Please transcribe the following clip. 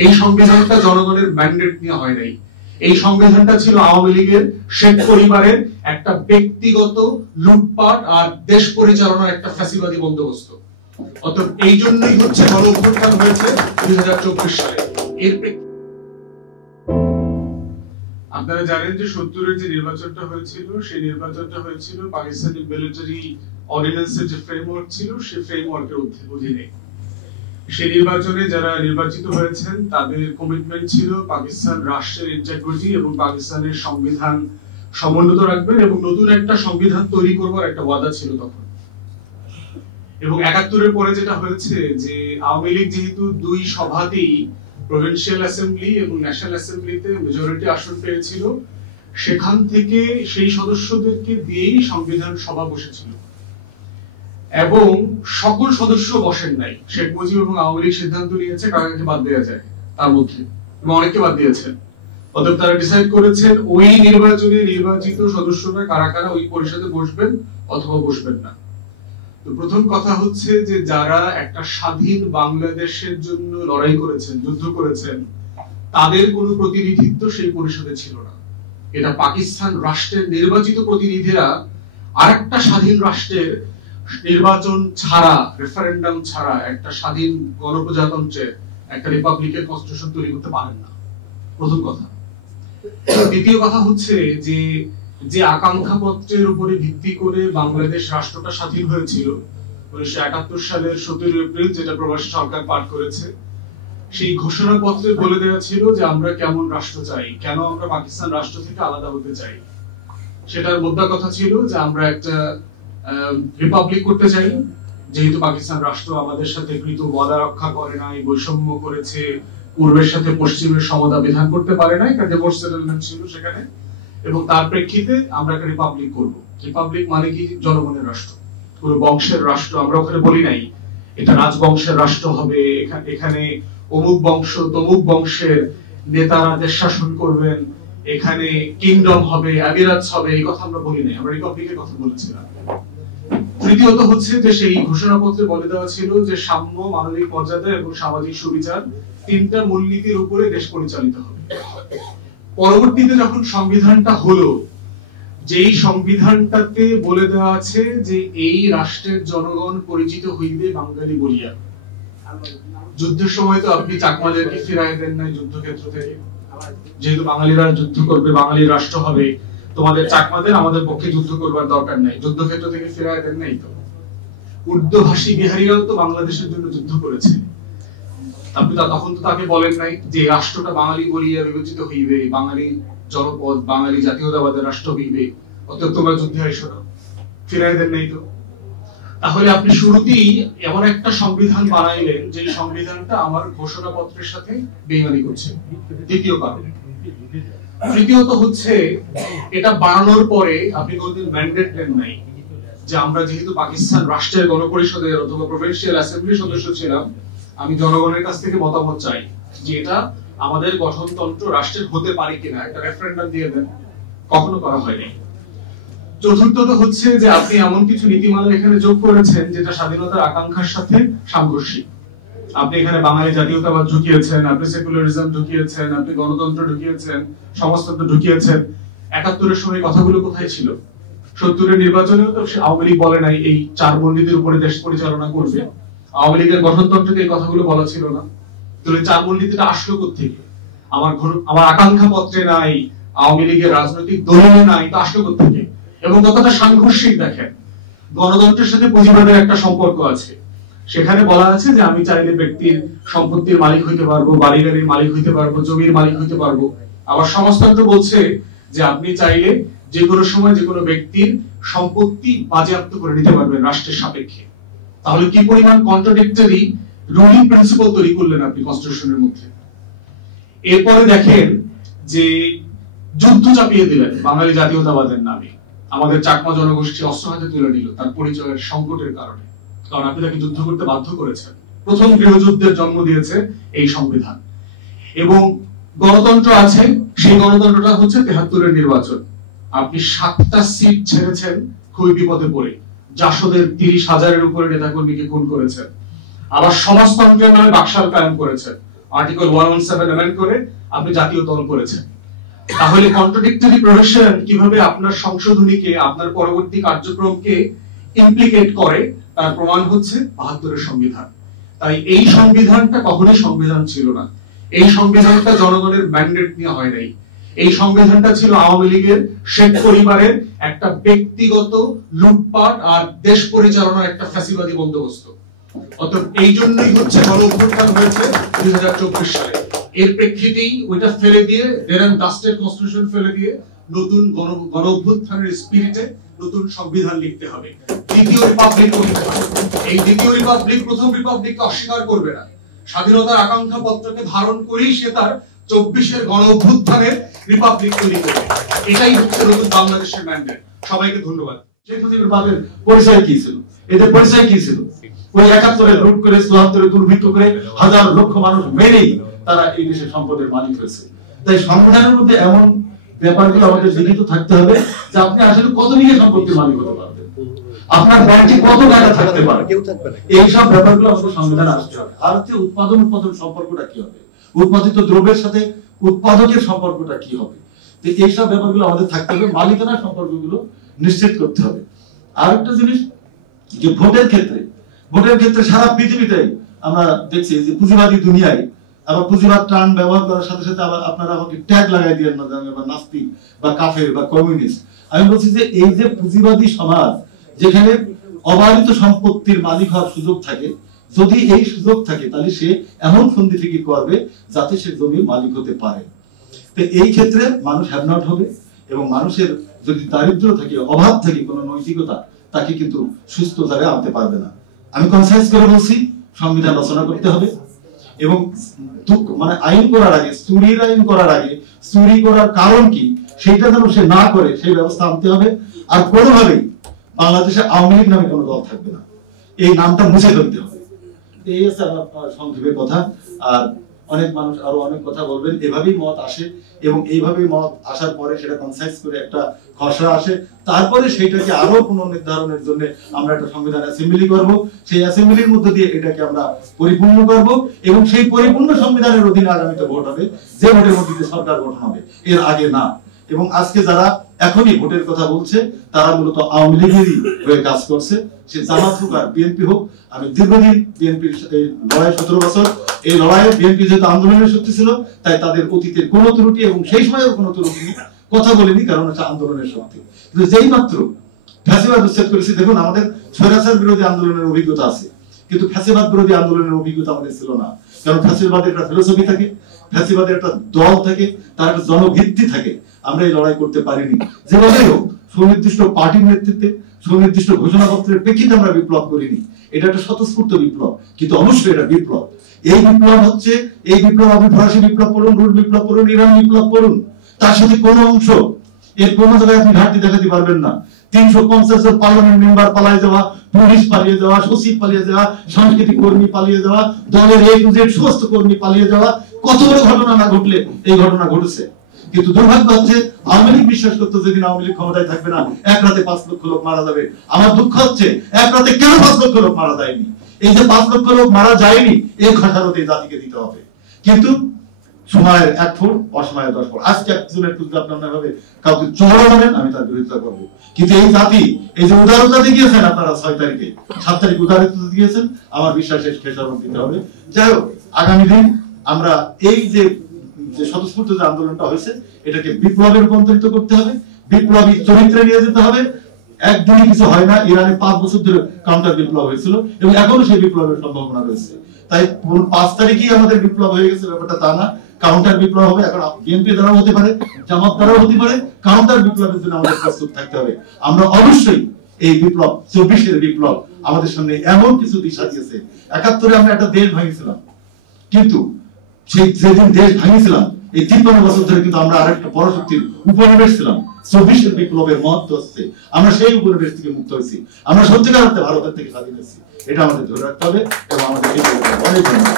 এই সংবিধানটা জনগণের ম্যান্ডেট নিয়ে হয় নাই। এই সংবিধানটা ছিল আওয়ামী লীগের শেখ পরিবারের একটা ব্যক্তিগত লুটপাট আর দেশ পরিচালনার একটা ফ্যাসিবাদী বন্দোবস্ত। অতএব এই জন্যই হচ্ছে গণ অভ্যুত্থান হয়েছে 2024 সালে। এর আপনারা জানেন যে 70-এর যে নির্বাচনটা হয়েছিল, সেই নির্বাচনটা হয়েছিল পাকিস্তানি মিলিটারি অর্ডিন্যান্সের যে ফ্রেমওয়ার্ক ছিল, সেই ফ্রেমওয়ার্কের অধীনে। সেই নির্বাচনে যারা নির্বাচিত হয়েছেন তাদের কমিটমেন্ট ছিল পাকিস্তান রাষ্ট্রের ইন্টিগ্রিটি এবং পাকিস্তানের সংবিধান সমুন্নত রাখবেন এবং নতুন একটা সংবিধান তৈরি করবার একটা ওয়াদা ছিল তখন। এবং 71-এর পরে যেটা হয়েছে যে আওয়ামী লীগ যেহেতু দুই সভাতেই প্রভিন্সিয়াল অ্যাসেম্বলি এবং ন্যাশনাল অ্যাসেম্বলিতে মেজরিটি আসন পেয়েছিল, সেখান থেকে সেই সদস্যদেরকে দিয়েই সংবিধান সভা বসেছিল এবং সকল সদস্য বসেন নাই। শেখ মুজিব এবং আওয়ামী লীগ সিদ্ধান্ত নিয়েছে কাকে বাদ দেওয়া যায় তার মধ্যে, এবং অনেককে বাদ দিয়েছেন। অতএব তারা ডিসাইড করেছেন ওই নির্বাচনে নির্বাচিত সদস্যরা কারা কারা ওই পরিষদে বসবেন অথবা বসবেন না। তো প্রথম কথা হচ্ছে যে যারা একটা স্বাধীন বাংলাদেশের জন্য লড়াই করেছেন, যুদ্ধ করেছেন, তাদের কোনো প্রতিনিধিত্ব সেই পরিষদে ছিল না। এটা পাকিস্তান রাষ্ট্রের নির্বাচিত প্রতিনিধিরা আরেকটা স্বাধীন রাষ্ট্রের নির্বাচন ছাড়া, রেফারেন্ডাম ছাড়া একটা স্বাধীন গণপ্রজাতন্ত্রের একটা রিপাবলিকের কনস্টিটিউশন তৈরি করতে পারেন না, প্রথম কথা। দ্বিতীয় কথা হচ্ছে যে যে আকাঙ্ক্ষা পত্রের উপরে ভিত্তি করে বাংলাদেশ রাষ্ট্রটা স্বাধীন হয়েছিল 1971 সালের 17 এপ্রিল, যেটা প্রবাসী সরকার পাঠ করেছে, সেই ঘোষণাপত্রে বলে দেওয়া ছিল যে আমরা কেমন রাষ্ট্র চাই, কেন আমরা পাকিস্তান রাষ্ট্র থেকে আলাদা হতে চাই। সেটার মোদ্দা কথা ছিল যে আমরা একটা রিপাবলিক করতে চাই, যেহেতু পাকিস্তান রাষ্ট্র আমাদের সাথে কৃত ওয়াদা রক্ষা করে নাই, বৈষম্য করেছে, পূর্বের সাথে পশ্চিমের সমতা বিধান করতে পারে নাই, একটা ডিভোর্স সেটেলমেন্ট ছিল সেখানে, এবং তার প্রেক্ষিতে আমরা একটা রিপাবলিক করব। রিপাবলিক মানে কি? জনগণের রাষ্ট্র, পুরো বংশের রাষ্ট্র। আমরা ওখানে বলি নাই এটা রাজবংশের রাষ্ট্র হবে, এখানে অমুক বংশ তমুক বংশের নেতারা দেশ শাসন করবেন, এখানে কিংডম হবে, আমিরাত হবে, এই কথা আমরা বলি নাই, আমরা রিপাবলিকের কথা বলেছিলাম। তৃতীয়ত হচ্ছে যে সেই ঘোষণাপত্রে বলে দেওয়া ছিল যে সাম্য, মানবিক মর্যাদা এবং সামাজিক সুবিচার, তিনটা মূলনীতির উপরে দেশ পরিচালিত হবে। পরবর্তীতে যখন সংবিধানটা হলো, যেই সংবিধানটাতে বলে দেওয়া আছে যে এই রাষ্ট্রের জনগণ পরিচিত হইবে বাঙালি বলিয়া। যুদ্ধের সময় তো আপনি চাকমাদেরকে ফিরাই দেন নাই যুদ্ধক্ষেত্র থেকে, যেহেতু বাঙালিরা যুদ্ধ করবে, বাঙালি রাষ্ট্র হবে, তোমাদের চাকমাদের আমাদের পক্ষে যুদ্ধ করবার দরকার নাই, যুদ্ধক্ষেত্র থেকে ফিরাই দেন নাই। তো উর্দুভাষী বিহারীরাও তো বাংলাদেশের জন্য যুদ্ধ করেছে, আপনি তখন তো তাকে বলেন নাই যে রাষ্ট্রটা বাঙালি বলিয়া বিবেচিত হইবে, বাঙালি জনপদ, বাঙালি জাতীয়তাবাদের রাষ্ট্র হইবে, অতএব তোমরা যুদ্ধে আইসো না, ফিরাই দেন নাই। তো তাহলে আপনি শুরুতেই এমন একটা সংবিধান বানাইলেন যে সংবিধানটা আমার ঘোষণাপত্রের সাথে বেইমানি করছে, দ্বিতীয় কারণ। তৃতীয়ত হচ্ছে এটা বানানোর পরে আপনি কোনদিন ম্যান্ডেট দেন নাই যে আমরা যেহেতু পাকিস্তান রাষ্ট্রের গণপরিষদের অথবা প্রভিন্সিয়াল অ্যাসেম্বলি সদস্য ছিলাম, আমি জনগণের কাছ থেকে মতামত চাই যে এটা আমাদের গঠনতন্ত্র রাষ্ট্রের হতে পারে কিনা, একটা রেফারেন্ডাম দিয়ে দেন। কখনো করা হয়নি। চতুর্থত হচ্ছে যে আপনি এমন কিছু নীতিমালা এখানে যোগ করেছেন যেটা স্বাধীনতার আকাঙ্ক্ষার সাথে সাংঘর্ষিক। আপনি এখানে বাঙালি জাতীয়তাবাদ ঢুকিয়েছেন, আপনি সেকুলারিজম ঢুকিয়েছেন, আপনি গণতন্ত্র ঢুকিয়েছেন, সমাজতন্ত্র ঢুকিয়েছেন। 71-এর সময় কথাগুলো কোথায় ছিল? 70-এর নির্বাচনেও তো আওয়ামী লীগ বলে নাই এই চার মূলনীতির উপরে দেশ পরিচালনা করবে। আওয়ামী লীগের গঠনতন্ত্রে এই কথাগুলো বলা ছিল না। তাহলে চার মূলনীতিটা আসলো কোত্থেকে? আমার আকাঙ্ক্ষা পত্রে নাই, আওয়ামী লীগের রাজনৈতিক দলীয় নাই, তো আসলো কোত্থেকে? এবং কতটা সাংঘর্ষিক দেখেন। গণতন্ত্রের সাথে পুঁজিবাদের একটা সম্পর্ক আছে। সেখানে বলা আছে যে আমি চাইলে ব্যক্তির সম্পত্তির মালিক হইতে পারবো, বাড়ি গাড়ির মালিক হইতে পারবো, জমির মালিক হইতে পারবো। আবার সমাজতন্ত্র বলছে যে আপনি চাইলে যে কোনো সময় যে কোনো ব্যক্তির সম্পত্তি বাজেয়াপ্ত করে নিতে পারবেন রাষ্ট্রের সাপেক্ষে। তাহলে কি পরিমাণ কন্ট্রাডিক্টরি রুলিং প্রিন্সিপাল তৈরি করলেন আপনি কনস্টিটিউশনের মধ্যে। এরপরে দেখেন যে যুদ্ধ চাপিয়ে দিলেন বাঙালি জাতীয়তাবাদের নামে। আমাদের চাকমা জনগোষ্ঠী অস্ত্র হাতে তুলে নিল তার পরিচয়ের সংকটের কারণে, কারণ আপনি তাকে যুদ্ধ করতে বাধ্য করেছেন। প্রথম গৃহযুদ্ধের জন্ম দিয়েছে এই সংবিধান। এবং গণতন্ত্র আছে, সেই গণতন্ত্রটা হচ্ছে 73-এর নির্বাচন। আপনি 7টা সিট ছেড়েছেন খুবই বিপদে পড়ে, জাসদের 30,000-এর উপরে নেতাকর্মীকে খুন করেছেন। আবার সমাজতন্ত্রের নামে বাকশাল কায়েম করেছেন, আর্টিকেল 117 অ্যামেন্ড করে আপনি জাতীয় দল করেছেন। তাহলে কন্ট্রাডিক্টরি প্রভিশন কিভাবে আপনার সংশোধনীকে, আপনার পরবর্তী কার্যক্রমকে ইমপ্লিকেট করে তার প্রমাণ হচ্ছে 72 এর সংবিধান। তাই এই সংবিধানটা কখনোই সংবিধান ছিল না। এই সংবিধানটা জনগণের ম্যান্ডেট নিয়ে হয় নাই। এই সংবিধানটা ছিল আওয়ামী লীগের শেখ পরিবারের একটা ব্যক্তিগত লুটপাট আর দেশ পরিচালনার একটা ফ্যাসিবাদী বন্দোবস্ত। অতএব এই জন্যই হচ্ছে গণ অভ্যুত্থান হয়েছে 2024 সালে। এর প্রেক্ষিতেই ওইটা ফেলে দিয়ে, ডেড এন্ড ডাস্টেড কনস্টিটিউশন ফেলে দিয়ে নতুন গণ অভ্যুত্থানের স্পিরিটে নতুন সংবিধান লিখতে হবে, দ্বিতীয় রিপাবলিক করতে হবে। এই দ্বিতীয় রিপাবলিক প্রথম রিপাবলিককে অস্বীকার করবে না। স্বাধীনতার আকাঙ্ক্ষা পত্রকে ধারণ করেই সে তার 24-এর গণ অভ্যুত্থানের রিপাবলিক তৈরি করবে। এটাই হচ্ছে নতুন বাংলাদেশের ম্যান্ডেট। সবাইকে ধন্যবাদ। শেখ মুজিবুর রহমানের পরিচয় কি ছিল? এদের পরিচয় কি ছিল? ওই 71-এ লুট করে, 74-এ দুর্ভিক্ষ করে হাজার লক্ষ মানুষ মেরেই তারা এই দেশের সম্পদের মালিক হয়েছে। তাই সংবিধানের মধ্যে এমন ব্যাপারগুলো আমাদের লিখিত থাকতে হবে যে আপনি আসলে কত বিঘা সম্পত্তির মালিক হতে পারবেন, আপনার ব্যাংকে কত টাকা থাকতে পারে, এই সব ব্যাপারগুলো আমাদের সংবিধানে আসতে হবে। আর হচ্ছে উৎপাদন সম্পর্কটা কি হবে, উৎপাদিত দ্রব্যের সাথে উৎপাদকের সম্পর্কটা কি হবে, তো এইসব ব্যাপারগুলো আমাদের থাকতে হবে। মালিকানার সম্পর্কগুলো নিশ্চিত করতে হবে। আর একটা জিনিস যে ভোটের ক্ষেত্রে সারা পৃথিবীতে আমরা দেখছি যে পুঁজিবাদী দুনিয়ায় আবার পুঁজিবাদ টার্ম ব্যবহার করার সাথে সাথে আবার আপনারা আমাকে ট্যাগ লাগাই দিয়েন না যে আমি আবার নাস্তিক বা কাফের বা কমিউনিস্ট। আমি বলছি যে এই যে পুঁজিবাদী সমাজ যেখানে অবাধিত সম্পত্তির মালিক হওয়ার সুযোগ থাকে, যদি এই সুযোগ থাকে তাহলে সে এমন ফন্দি ফিকির করবে যাতে সে জমির মালিক হতে পারে। তো এই ক্ষেত্রে মানুষ হ্যাভ নট হবে, এবং মানুষের যদি দারিদ্র থাকে, অভাব থাকে, কোনো নৈতিকতা, তাকে কিন্তু সুস্থ জায়গায় আনতে পারবে না। আমি কনসাইজ করে বলছি সংবিধান রচনা করতে হবে, এবং মানে আইন করার আগে, চুরির আইন করার আগে চুরি করার কারণ কি সেইটা যেন সে না করে সেই ব্যবস্থা আনতে হবে। আর কোনোভাবেই বাংলাদেশে আওয়ামী লীগ নামে কোনো দল থাকবে না, এই নামটা মুছে ফেলতে হবে। এই হচ্ছে আমার সংক্ষেপে কথা। আর অনেক মানুষ আরো অনেক কথা বলবেন, এভাবেই মত আসে, এবং এইভাবেই মত আসার পরে সেটা কনসাইজ করে একটা খসড়া আসে। তারপরে সেটাকে আরো পুনর্নির্ধারণের জন্য আমরা একটা সংবিধান অ্যাসেম্বলি করব, সেই অ্যাসেম্বলির মধ্যে দিয়ে এটাকে আমরা পরিপূর্ণ করব, এবং সেই পরিপূর্ণ সংবিধানের অধীনে আগামীতে ভোট হবে, যে ভোটের মধ্যে দিয়ে সরকার গঠন হবে, এর আগে না। এবং আজকে যারা এখনই ভোটের কথা বলছে তারা মূলত আওয়ামী লীগেরই হয়ে কাজ করছে, সে জামাত হোক আর বিএনপি হোক। আমি দীর্ঘদিন বিএনপির লড়াই, 17 বছর এই লড়াইয়ে বিএনপি যেহেতু আন্দোলনের শক্তি ছিল, তাই তাদের অতীতের কোনো ত্রুটি এবং সেই সময়ের কোনো ত্রুটি কথা বলিনি, কারণ হচ্ছে আন্দোলনের শক্তি। কিন্তু যেই মাত্র ফ্যাসিবাদ উচ্ছেদ করেছি, দেখুন আমাদের স্বৈরাচার বিরোধী আন্দোলনের অভিজ্ঞতা আছে, কিন্তু ফ্যাসিবাদ বিরোধী আন্দোলনের অভিজ্ঞতা আমাদের ছিল না। কারণ ফ্যাসিবাদের একটা ফিলোসফি থাকে, ফ্যাসিবাদের একটা দল থাকে, তার একটা জনভিত্তি থাকে। আমরা এই লড়াই করতে পারিনি। যেভাবেই হোক সুনির্দিষ্ট পার্টির নেতৃত্বে, সুনির্দিষ্ট ঘোষণাপত্রের প্রেক্ষিতে আমরা বিপ্লব করিনি। এটা একটা স্বতঃস্ফূর্ত বিপ্লব, কিন্তু অবশ্যই এটা বিপ্লব। এই বিপ্লব হচ্ছে, এই বিপ্লব আপনি ফরাসি বিপ্লব পড়ুন, রুশ বিপ্লব পড়ুন, ইরান বিপ্লব পড়ুন, তার সাথে কোনো অংশ এর কোনো জায়গায় আপনি ঘাটতি দেখাতে পারবেন না। 350 জন পার্লামেন্ট মেম্বার পালিয়ে যাওয়া, পুলিশ পালিয়ে যাওয়া, সচিব পালিয়ে যাওয়া, সাংস্কৃতিক কর্মী পালিয়ে যাওয়া, দলের A to Z সমস্ত কর্মী পালিয়ে যাওয়া, কত বড় ঘটনা না ঘটলে এই ঘটনা ঘটেছে। কিন্তু দুর্ভাগ্য হচ্ছে আওয়ামী লীগ বিশ্বাস করতো যেদিন আওয়ামী লীগ ক্ষমতায় থাকবে না, এক রাতে 5 লক্ষ লোক মারা যাবে। আমার দুঃখ হচ্ছে এক রাতে কেন 5 লক্ষ লোক মারা যায়নি। এই যে 5 লক্ষ লোক মারা যায়নি, এই খাসারতে জাতিকে দিতে হবে। কিন্তু সময়ের 1 ফুট, অসময়ের 10 ফুট। আজকে একজনের যদি আপনারা ভাবে কাউকে চোর মানেন, আমি তার বিরোধিতা করবো। কিন্তু এই জাতি, এই যে উদারতা দেখিয়েছেন আপনারা 6 তারিখে, 7 তারিখ উদারতা দিয়েছেন, আমার বিশ্বাস খেসারত দিতে হবে। যাই হোক, আগামী দিন আমরা এই যে স্বতঃস্ফূর্ত যে আন্দোলনটা হয়েছে, এটাকে বিপ্লবে রূপান্তরিত করতে হবে, বিপ্লবী চরিত্রে নিয়ে যেতে হবে। একদিনই কিছু হয় না। ইরানে 5 বছর ধরে কাউন্টার বিপ্লব হয়েছিল, এবং এখনো সেই বিপ্লবের সম্ভাবনা রয়েছে। তাই 5 তারিখেই আমাদের বিপ্লব হয়ে গেছে ব্যাপারটা তা না, কাউন্টার বিপ্লব হবে। এখন বিএনপি দ্বারাও হতে পারে, জামাত দ্বারাও হতে পারে। কাউন্টার বিপ্লবের জন্য আমাদের প্রস্তুত থাকতে হবে। আমরা অবশ্যই এই বিপ্লব, 24-এর বিপ্লব আমাদের সামনে এমন কিছু দিশা দিয়েছে। 71-এ আমরা একটা দেশ ভাঙিয়েছিলাম, কিন্তু সেই যেদিন দেশ ভাঙিয়েছিলাম, এই 53 বছর ধরে কিন্তু আমরা আরেকটা বড় শক্তির উপনিবেশ ছিলাম। 24-এর বিপ্লবের মহত্ব হচ্ছে আমরা সেই উপনিবেশ থেকে মুক্ত হয়েছি, আমরা সত্যিকার অর্থে ভারতের থেকে স্বাধীন হয়েছি। এটা আমাদের ধরে রাখতে হবে, এবং আমাদের অনেক ধন্যবাদ।